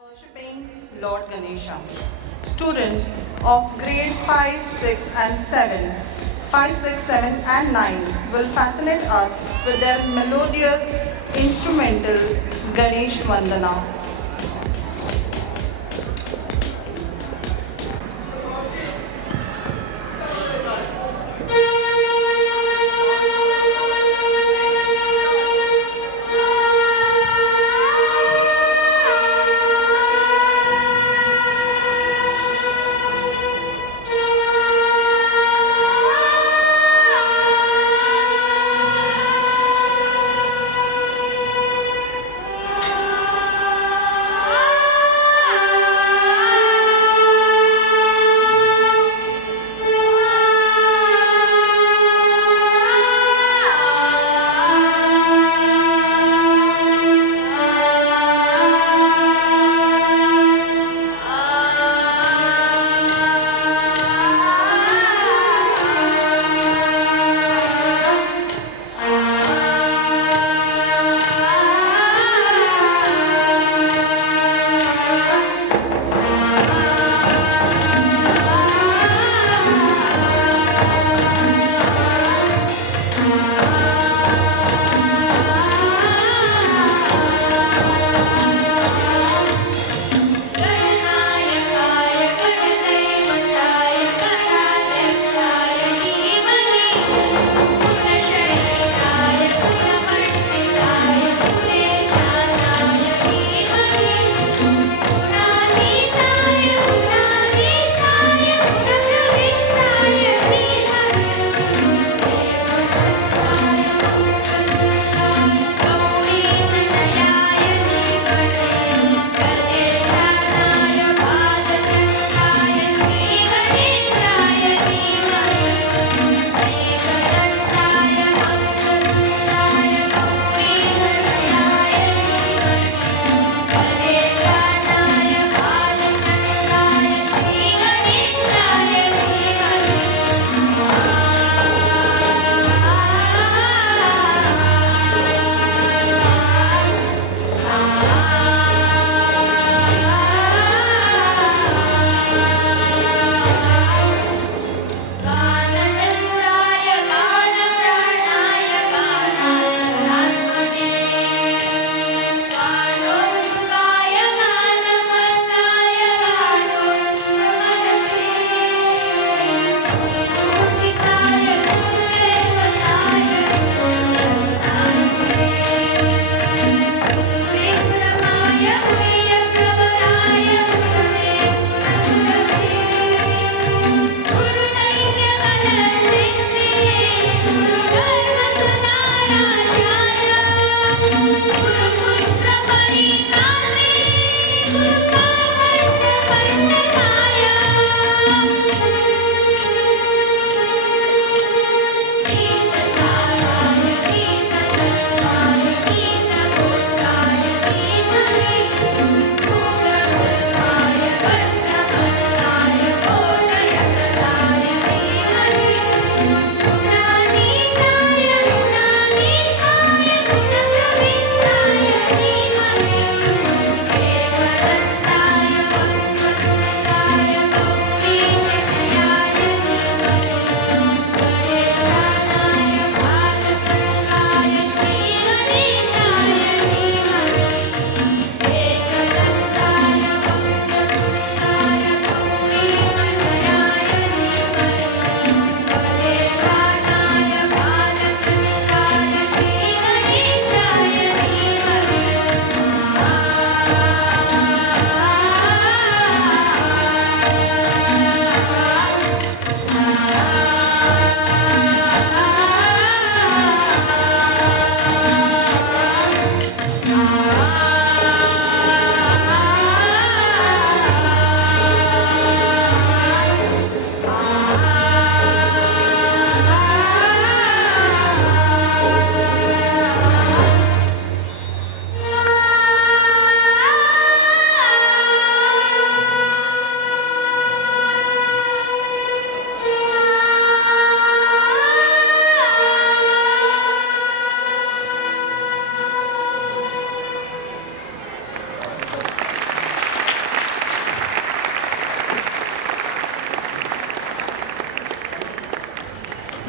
Worshipping Lord Ganesha. Students of grade 5, 6 and 7, 5, 6, 7 and 9 will fascinate us with their melodious instrumental Ganesh Vandana.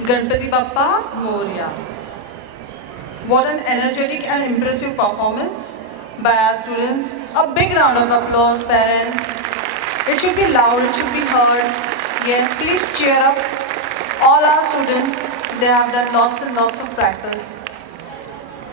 Ganpati Bappa Moria. What an energetic and impressive performance by our students. A big round of applause, parents. It should be loud, it should be heard. Yes, please cheer up all our students. They have done lots and lots of practice.